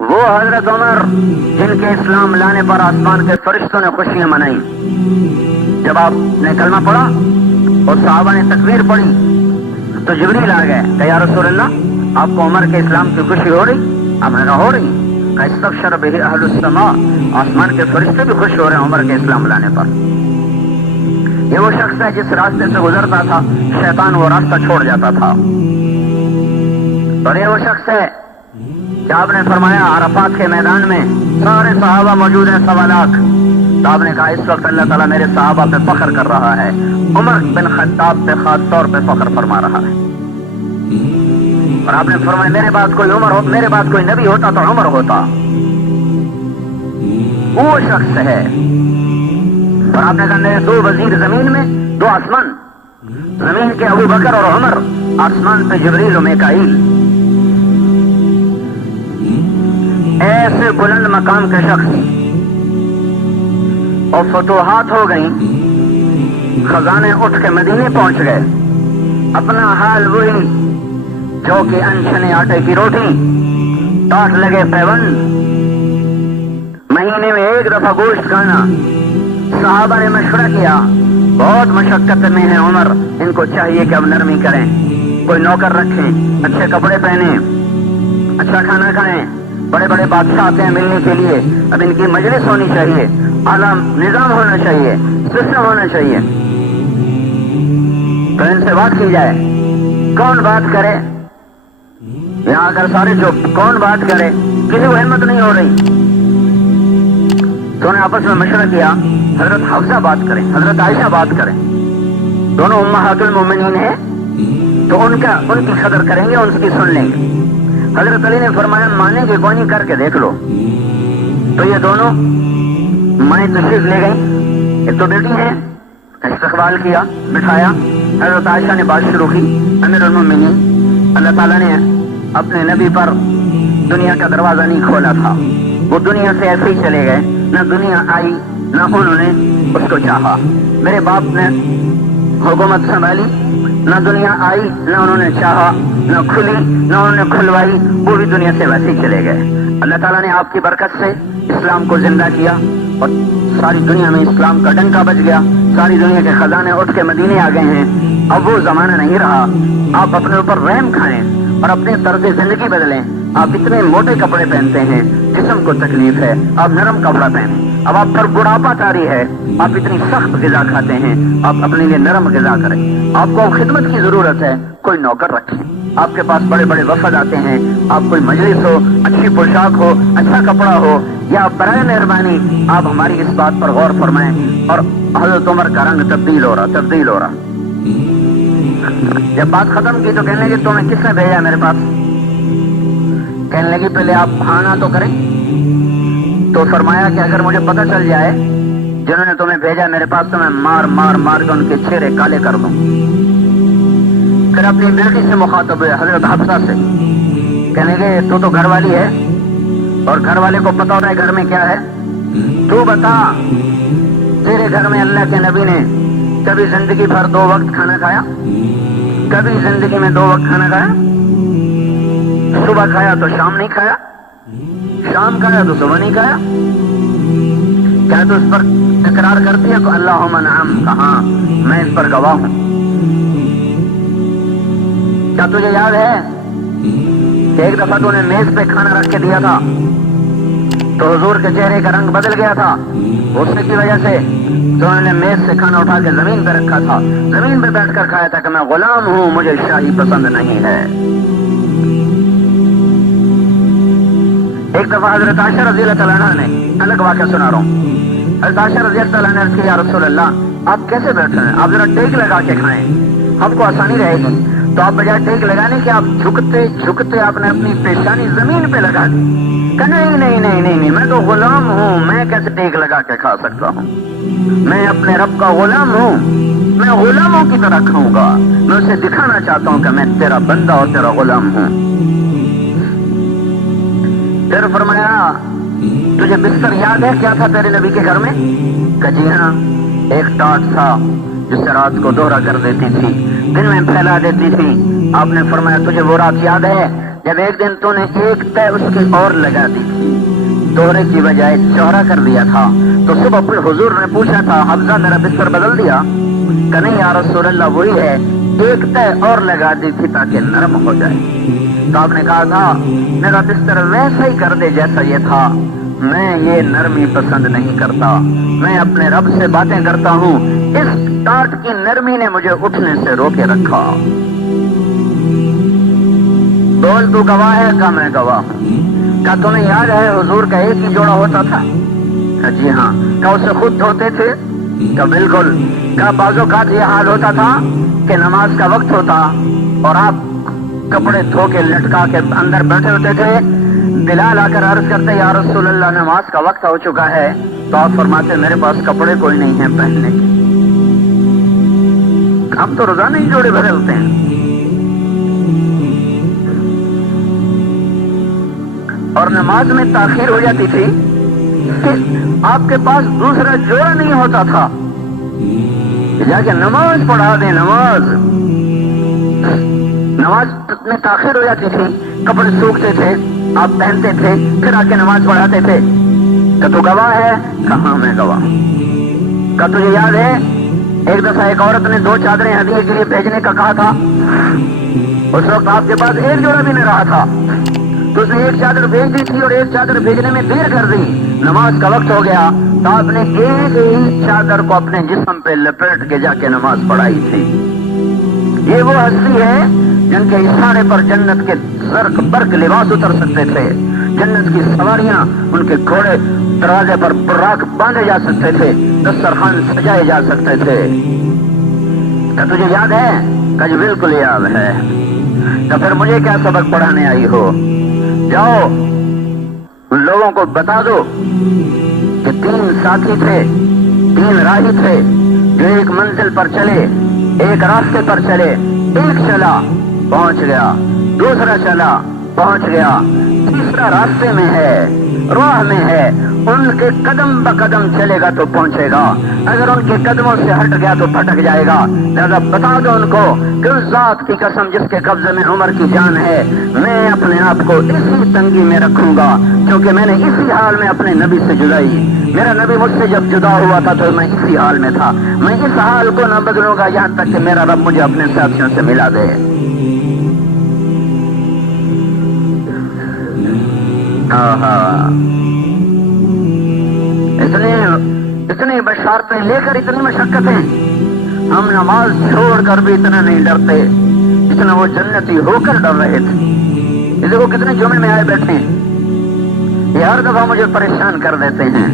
وہ حضرت عمر جن کے اسلام لانے پر آسمان کے فرشتوں نے خوشیاں منائی. جب آپ نے کلمہ پڑھا اور صحابہ نے تکبیر پڑھی تو جبریل آ گئے کہ یا رسول اللہ آپ کو عمر کے اسلام کی خوشی ہو رہی؟ آپ نے کہا ہو رہی. کہ استبشر بہ اہل السماء، آسمان کے فرشتے بھی خوش ہو رہے ہیں عمر کے اسلام لانے پر. یہ وہ شخص ہے جس راستے سے گزرتا تھا شیطان وہ راستہ چھوڑ جاتا تھا. اور یہ وہ شخص ہے کہ آپ نے فرمایا عرفات کے میدان میں سارے صحابہ موجود ہیں 1.25 لاکھ. تو آپ نے کہا اس وقت اللہ تعالیٰ میرے صحابہ پہ فخر کر رہا ہے، عمر بن خطاب پہ خاص طور پہ فخر فرما رہا ہے. اور آپ نے فرمایا میرے بعد کوئی نبی ہوتا تو عمر ہوتا. وہ شخص ہے. اور آپ نے کہا میرے 2 وزیر زمین میں 2 آسمان، زمین کے ابو بکر اور عمر، آسمان پہ جبریل و میکائیل. ایسے بلند مقام کے شخص اور فتوحات ہو گئیں، خزانے اٹھ کے مدینے پہنچ گئے. اپنا حال وہی جو کہ انچھنے آٹے کی روٹی، ٹاٹ لگے پیون، مہینے میں 1 دفعہ گوشت کھانا. صحابہ نے مشورہ کیا بہت مشقت میں ہے عمر، ان کو چاہیے کہ اب نرمی کریں، کوئی نوکر رکھیں، اچھے کپڑے پہنیں، اچھا کھانا کھائیں. بڑے بڑے بادشاہ آتے ہیں ملنے کے لیے، اب ان کی مجلس ہونی چاہیے، اعلیٰ نظام ہونا چاہیے، سسٹم ہونا چاہیے. تو ان سے بات کی جائے. کون بات کرے؟ یہاں اگر سارے چپ، کون بات کرے؟ کسی کو ہمت نہیں ہو رہی. تو انہیں آپس میں مشورہ کیا حضرت حفصہ بات کریں، حضرت عائشہ بات کریں، دونوں امہات المومنین ہیں تو ان کی قدر کریں گے، ان کی سن لیں گے. حضرت علی نے فرمایا مانیں گے کوئی نہیں، کر کے دیکھ لو. تو یہ دونوں مائیں تشریف لے گئیں، ایک تو بیٹی ہیں، استقبال کیا، بٹھایا. حضرت عائشہ نے بات شروع کی. امیر المومنین، اللہ تعالیٰ نے اپنے نبی پر دنیا کا دروازہ نہیں کھولا تھا، وہ دنیا سے ایسے ہی چلے گئے، نہ دنیا آئی نہ انہوں نے اس کو چاہا. میرے باپ نے حکومت سنبھالی، نہ دنیا آئی نہ انہوں نے چاہا، نہ کھلی نہ انہوں نے کھلوائی، وہ بھی دنیا سے ویسے ہی چلے گئے. اللہ تعالیٰ نے آپ کی برکت سے اسلام کو زندہ کیا اور ساری دنیا میں اسلام کا ڈنکا بج گیا. ساری دنیا کے خزانے اٹھ کے مدینے آ گئے ہیں. اب وہ زمانہ نہیں رہا. آپ اپنے اوپر رحم کھائیں اور اپنے طرز زندگی بدلیں. آپ اتنے موٹے کپڑے پہنتے ہیں، جسم کو تکلیف ہے، آپ نرم کپڑا پہنیں. اب آپ پر بڑھاپا طاری ہے، آپ اتنی سخت غذا کھاتے ہیں، آپ اپنے لیے نرم غذا کریں. آپ کو خدمت کی ضرورت ہے، کوئی نوکر رکھیں. آپ کے پاس بڑے بڑے وفد آتے ہیں، آپ کوئی مجلس ہو، اچھی پوشاک ہو، اچھا کپڑا ہو، یا برائے مہربانی آپ ہماری اس بات پر غور فرمائیں. اور حضرت عمر کا رنگ تبدیل ہو رہا. جب بات ختم کی تو کہنے لگے تمہیں کس نے بھیجا میرے پاس؟ کہنے لگی پہلے آپ کھانا تو کریں. تو فرمایا کہ اگر مجھے پتہ چل جائے جنہوں نے تمہیں بھیجا میرے پاس تو میں مار کے ان کے چہرے کالے کر دوں. پھر اپنی بیٹی سے مخاطب ہوئے، حضرت حفصہ سے. کہنے لگے تو گھر والی ہے اور گھر والے کو پتہ ہوتا ہے گھر میں کیا ہے. تو بتا تیرے گھر میں اللہ کے نبی نے کبھی زندگی بھر 2 وقت کھانا کھایا؟ کبھی زندگی میں 2 وقت کھانا کھایا؟ صبح کھایا تو شام نہیں کھایا، شام کھایا تو صبح نہیں کھایا. کیا تو اس پر اقرار کرتی ہے؟ تو اللہم نعم، کہاں میں اس پر گواہ ہوں. کیا تجھے یاد ہے کہ ایک دفعہ تو نے میز پہ کھانا رکھ کے دیا تھا تو حضور کے چہرے کا رنگ بدل گیا تھا؟ غصے کی وجہ سے تو انہوں نے میز سے کھانا اٹھا کے زمین پہ رکھا تھا، زمین پہ بیٹھ کر کھایا تھا کہ میں غلام ہوں، مجھے شاہی پسند نہیں ہے. ایک دفعہ حضرت عائشہ رضی اللہ تعالیٰ عنہ نے، الگ واقعہ سنا رہا ہوں، حضرت عائشہ رضی اللہ تعالیٰ عنہ نے یا رسول اللہ آپ کیسے بیٹھ رہے ہیں؟ آپ ذرا ٹیک لگا کے کھائیں، ہم کو آسانی رہے گی. تو آپ بجائے ٹیک لگانے کے آپ جھکتے آپ نے اپنی پیشانی زمین پہ لگا دی. کہ نہیں، میں تو غلام ہوں، میں کیسے ٹیک لگا کے کھا سکتا ہوں؟ میں اپنے رب کا غلام ہوں، میں غلاموں کی طرح کھاؤں گا. میں اسے دکھانا چاہتا ہوں کہ میں تیرا بندہ اور تیرا غلام ہوں. پھر فرمایا تجھے بستر یاد ہے کیا تھا تیرے نبی کے گھر میں؟ کہ جی ہاں، ایک ٹاٹ تھا جس سے رات کو دوہرا کر دیتی تھی، دن میں پھیلا دیتی تھی. آپ نے فرمایا تجھے وہ رات یاد ہے جب ایک دن تو نے ایک طے اس کی اور لگا دی تھی، دوہرے کی بجائے چوڑا کر دیا تھا، تو صبح پھر حضور نے پوچھا تھا حفظہ میرا بستر بدل دیا؟ کہ نہیں یا رسول اللہ وہی ہے، ایک طے اور لگا دی تھی تاکہ نرم ہو جائے۔ تو آپ نے کہا تھا میرا بستر ویسا ہی کر دے جیسا یہ تھا، میں یہ نرمی پسند نہیں کرتا، میں اپنے رب سے باتیں کرتا ہوں، اس ٹاٹ کی نرمی نے مجھے اٹھنے سے روکے رکھا۔ بول تو گواہ ہے؟ کہ میں گواہ ہوں۔ کیا تمہیں یاد ہے حضور کا ایک ہی جوڑا ہوتا تھا؟ جی ہاں۔ کیا اسے خود دھوتے تھے؟ کہ بالکل۔ کیا بعض اوقات یہ حال ہوتا تھا کہ نماز کا وقت ہوتا اور آپ کپڑے دھو کے لٹکا کے اندر بیٹھے ہوتے تھے، بلال آ کر عرض کرتے یا رسول اللہ نماز کا وقت ہو چکا ہے، تو آپ فرماتے میرے پاس کپڑے کوئی نہیں ہیں پہننے کے، ہم تو روزانہ ہی جوڑے بدلتے ہیں۔ اور نماز میں تاخیر ہو جاتی تھی کہ آپ کے پاس دوسرا جوڑا نہیں ہوتا تھا، جا کے نماز پڑھا دیں۔ نماز میں تاخیر ہو جاتی تھی، کپڑے سوکھتے تھے، آپ پہنتے تھے، پھر آ کے نماز پڑھاتے تھے۔ کہ تو گواہ ہے؟ کہاں میں گواہ۔ کہ تجھے یاد ہے ایک دفعہ ایک عورت نے 2 چادریں ہدیے کے لیے بھیجنے کا کہا تھا، اس وقت آپ کے پاس ایک جوڑا بھی نہیں رہا تھا، تو اس نے ایک چادر بھیج دی تھی اور ایک چادر بھیجنے میں دیر کر دی، نماز کا وقت ہو گیا تو آپ نے ایک ہی چادر کو اپنے جسم پہ لپیٹ کے جا کے نماز پڑھائی تھی۔ یہ وہ ہستی ہے جن کے اشارے پر جنت کے زرق برق لباس اتر سکتے تھے، جنت کی سواریاں ان کے گھوڑے دروازے پر براق باندھے جا سکتے تھے، دسترخوان سجائے جا سکتے تھے۔ کیا تجھے یاد ہے؟ کہ بالکل یاد ہے۔ تو پھر مجھے کیا سبق پڑھانے آئی ہو؟ جاؤ ان لوگوں کو بتا دو کہ 3 ساتھی تھے، 3 راہی تھے جو ایک منزل پر چلے، ایک راستے پر چلے، ایک چلا پہنچ گیا، دوسرا چلا پہنچ گیا، تیسرا راستے میں ہے، راہ میں ہے، ان کے قدم بقدم چلے گا تو پہنچے گا، اگر ان کے قدموں سے ہٹ گیا تو پھٹک جائے گا۔ لہذا بتا دو ان کو کہ اس ذات کی قسم جس کے قبضے میں عمر کی جان ہے، میں اپنے آپ کو اسی تنگی میں رکھوں گا، کیونکہ میں نے اسی حال میں اپنے نبی سے جدائی، میرا نبی مجھ سے جب جدا ہوا تھا تو میں اسی حال میں تھا، میں اس حال کو نہ بدلوں گا یہاں تک کہ میرا رب مجھے اپنے ساتھیوں سے ملا دے۔ اتنی بشارتیں لے کر اتنی مشقتیں، ہم نماز چھوڑ کر بھی اتنا نہیں ڈرتے جتنا وہ جنتی ہو کر ڈر رہے تھے۔ یہ دیکھو کتنے جمعے میں آئے بیٹھے ہیں، یہ ہر دفعہ مجھے پریشان کر دیتے ہیں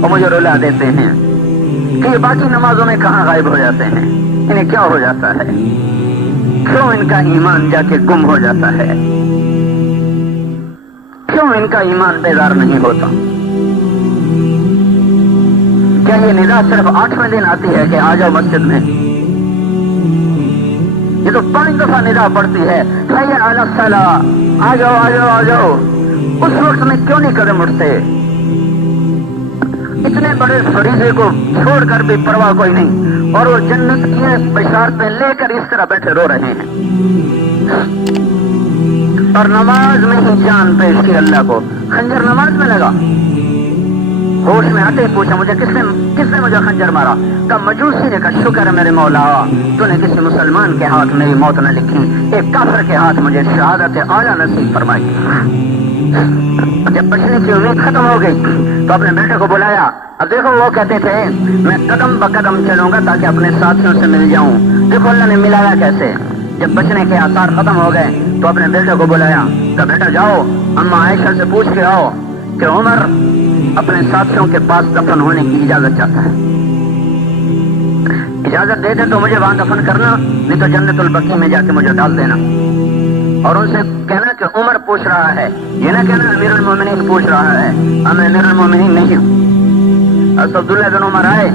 اور مجھے رلا دیتے ہیں کہ یہ باقی نمازوں میں کہاں غائب ہو جاتے ہیں، انہیں کیا ہو جاتا ہے، کیوں ان کا ایمان جا کے گم ہو جاتا ہے، کیوں ان کا ایمان بیدار نہیں ہوتا؟ کیا یہ ندا صرف 8ویں دن آتی ہے کہ آ جاؤ مسجد میں؟ یہ تو 5 دفعہ ندا پڑتی ہے، حی علی الصلاۃ، آ جاؤ آ جاؤ آ جاؤ، اس وقت میں کیوں نہیں قدم اٹھتے؟ اتنے بڑے فریضے کو چھوڑ کر بھی پرواہ کوئی نہیں، اور وہ جنت کی بشارتیں لے کر اس طرح بیٹھے رو رہے ہیں، اور نماز میں ہی جان پیش کی اللہ کو۔ خنجر نماز میں لگا، ہوش میں آتے ہی پوچھا مجھے کس نے مجھے خنجر مارا؟ کہ مجوسی نے کہا شکر ہے میرے مولا تو نے کسی مسلمان کے ہاتھ میری موت نہ لکھی، ایک کافر کے ہاتھ مجھے شہادت اعلیٰ نصیب فرمائی۔ جب بچنے کی امید ختم ہو گئی تو اپنے بیٹے کو بلایا۔ اب دیکھو وہ کہتے تھے میں قدم بقدم چلوں گا تاکہ اپنے ساتھیوں سے مل جاؤں، دیکھو اللہ نے ملایا کیسے۔ جب بچنے کے آثار ختم ہو گئے تو اپنے بیٹے کو بلایا کہ بیٹا جاؤ اما عائشہ سے پوچھ کے آؤ کہ عمر اپنے ساتھیوں کے پاس دفن ہونے کی اجازت چاہتا ہے، اجازت دے دے تو مجھے وہاں دفن کرنا، نہیں تو جنت البقیع میں جا کے مجھے ڈال دینا، اور ان سے کہنا کہ عمر پوچھ رہا ہے، یہ نہ کہنا امیر المومنین پوچھ رہا ہے، میں امیر المومنین نہیں ہوں۔ عبداللہ بن عمر آئے،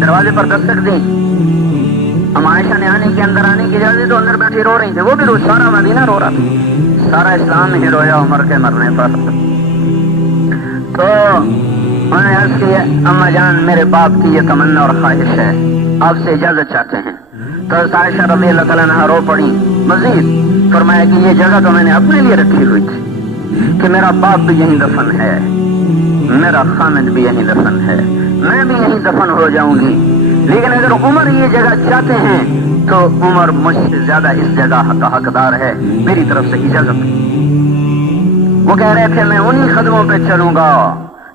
دروازے پر دستک دی، ہم عائشہ نے اندر آنے کی اجازت تو اندر بیٹھی رو رہی تھی، وہ بھی رو، سارا مدینہ رو رہا تھا، سارا اسلام ہی رویا عمر کے مرنے پر۔ تو انہوں نے عرض کی اما جان میرے باپ کی یہ تمنا اور خواہش ہے، آپ سے اجازت چاہتے ہیں۔ تو عائشہ رضی اللہ تعالیٰ عنہا رو پڑی۔ مزید فرمایا کہ یہ جگہ تو میں نے اپنے لیے رکھی ہوئی تھی کہ میرا باپ بھی یہیں دفن ہے، میرا خامد بھی یہیں دفن ہے، میں بھی یہیں دفن ہو جاؤں گی، لیکن اگر عمر یہ جگہ چاہتے ہیں تو عمر مجھ سے زیادہ اس جگہ کا حقدار ہے، میری طرف سے اجازت۔ وہ کہہ رہے تھے میں انہی قدموں پہ چلوں گا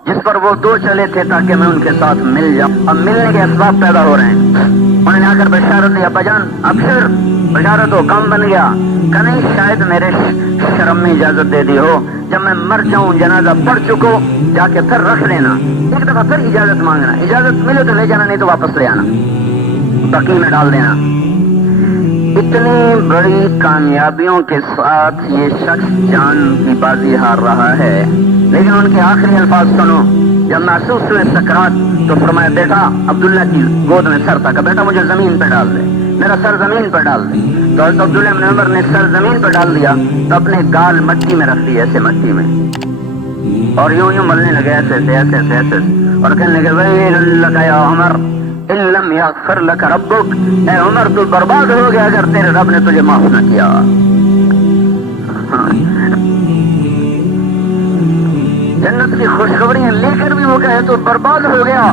جس پر وہ دو چلے تھے تاکہ میں ان کے ساتھ مل جاؤں۔ اب ملنے کے اسباب پیدا ہو رہے ہیں۔ انہوں نے آ کر بشارت دی، ابا جان ابشر، بشارت ہو، کام بن گیا۔ کہ نہیں، شاید میرے شرم میں اجازت دے دی ہو، جب میں مر جاؤں جنازہ پڑھ چکو جا کے پھر رکھ لینا، ایک دفعہ پھر اجازت مانگنا، اجازت ملے تو لے جانا، نہیں تو واپس لے آنا، بقی میں ڈال دینا۔ اتنی بڑی کامیابیوں کے ساتھ یہ شخص جان کی بازی ہار رہا ہے، لیکن ان کے آخری الفاظ سنو۔ جب محسوس ہوئے سکرات تو فرمایا بیٹا، عبداللہ کی گود میں سر تھا، کہ بیٹا مجھے زمین پہ ڈال دے، میرا سر زمین پر ڈال دے۔ تو حضرت عبداللہ بن عمر نے سر زمین پر ڈال دیا تو اپنے گال مٹی میں رکھ دیے، ایسے مٹی میں، اور یوں یوں ملنے لگے، ایسے ایسے ایسے ایسے ایسے، اور کہنے لگے ویل لک یا عمر ان لم یغفر لک ربک، اے عمر تو برباد ہو گیا اگر تیرے رب نے تجھے معاف نہ کیا۔ جنت کی خوشخبریاں لے کر بھی وہ کہے تو برباد ہو گیا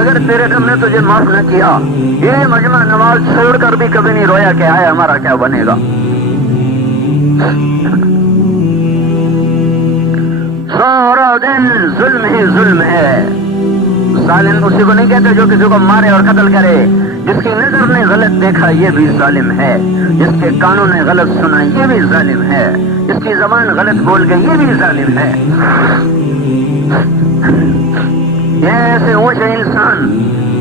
اگر تیرے رب نے تجھے معاف نہ کیا۔ یہ مجمع نماز چھوڑ کر بھی کبھی نہیں رویا کہ آئے ہمارا کیا بنے گا۔ سارا دن ظلم ہی ظلم ہے۔ ظالم اسی کو نہیں کہتے جو کسی کو مارے اور قتل کرے، جس کی نظر نے غلط دیکھا یہ بھی ظالم ہے، جس کے کانوں نے غلط سنا یہ بھی ظالم ہے، جس کی زبان غلط بول گئی یہ بھی ظالم ہے۔ یہ ایسے اونچے انسان،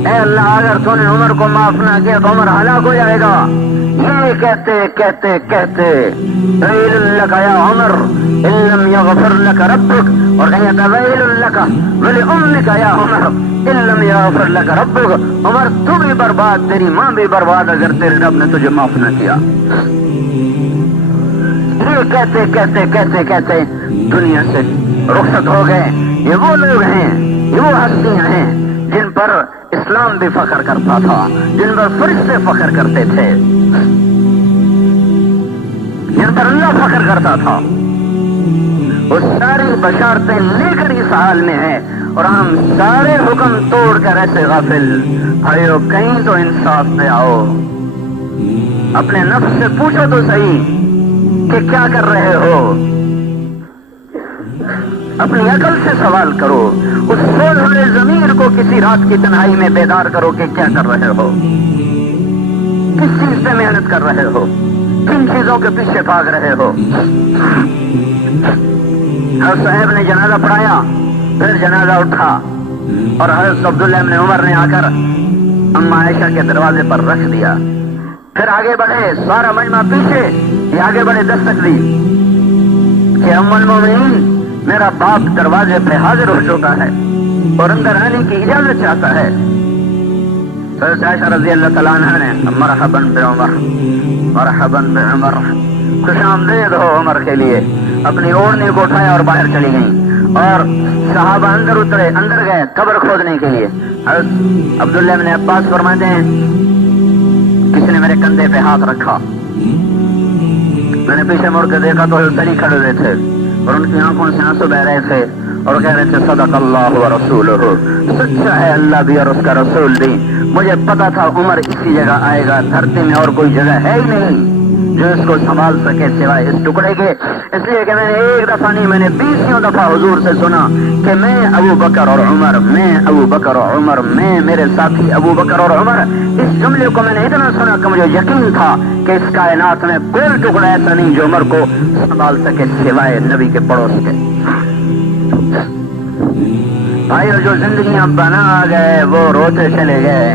اے اللہ اگر تو نے عمر کو معاف نہ کیا تو عمر ہلاک ہو جائے گا، یہ کہتے کہتے کہتے ویل لک یا عمر ان لم یغفر لک ربک، اور کہیں تھا ویل لک ولامک یا عمر ان لم یغفر لک ربک، عمر تو بھی برباد، تیری ماں بھی برباد اگر تیرے رب نے تجھے معاف نہ کیا۔ یہ کہتے کہتے کہتے کہتے دنیا سے رخصت ہو گئے۔ یہ وہ لوگ ہیں، یہ وہ ہستیاں ہیں جن پر اسلام بھی فخر کرتا تھا، جن پر فرشتے فخر کرتے تھے، جن پر اللہ فخر کرتا تھا۔ وہ ساری بشارتیں لے کر اس حال میں ہے اور ہم سارے حکم توڑ کر ایسے غافل۔ بھائیو کہیں تو انصاف پہ آؤ، اپنے نفس سے پوچھو تو صحیح کہ کیا کر رہے ہو، اپنی عقل سے سوال کرو، اس سوز ہوئے ضمیر کو کسی رات کی تنہائی میں بیدار کرو کہ کیا کر رہے ہو، کس چیز پہ محنت کر رہے ہو، کن چیزوں کے پیچھے بھاگ رہے ہو۔ حضرت صاحب نے جنازہ پڑھایا، پھر جنازہ اٹھا اور حضرت عبداللہ بن عمر نے آ کر اما عائشہ کے دروازے پر رکھ دیا۔ پھر آگے بڑھے، سارا مجمع پیچھے، یہ آگے بڑھے، دستک دی کہ ام المومنین میرا باپ دروازے پہ حاضر ہو چکا ہے اور اندر آنے کی اجازت چاہتا ہے۔ حضرت عائشہ رضی اللہ تعالیٰ عنہ نے مرحبا بعمر، مرحبا بعمر، خوش آمدید ہو عمر کے لیے، اپنی اوڑھنی کو اٹھایا اور باہر چلی گئیں، اور صحابہ اندر اترے، اندر گئے قبر کھودنے کے لیے۔ حضرت عبداللہ بن عباس فرماتے ہیں کسی نے میرے کندھے پہ ہاتھ رکھا، میں نے پیچھے مڑ کے دیکھا تو حضرت علی کھڑے ہوئے تھے اور ان کی آنکھوں سے آنسو بہ رہے تھے اور کہہ رہے تھے صدق اللہ و رسولہ، سچا ہے اللہ بھی اور اس کا رسول بھی۔ مجھے پتا تھا عمر اسی جگہ آئے گا، دھرتی میں اور کوئی جگہ ہے ہی نہیں جو اس کو سنبھال سکے سوائے اس ٹکڑے کے، اس لیے کہ میں نے ایک دفعہ نہیں، میں نے 20 دفعہ حضور سے سنا کہ میں ابو بکر اور عمر، میں ابو بکر اور عمر، میں میرے ساتھی ابو بکر اور عمر۔ اس جملے کو میں نے اتنا سنا کہ مجھے یقین تھا کہ اس کائنات میں کوئی ٹکڑا ایسا نہیں جو عمر کو سنبھال سکے سوائے نبی کے پڑوس کے۔ بھائی جو زندگیاں بنا گئے وہ روتے چلے گئے،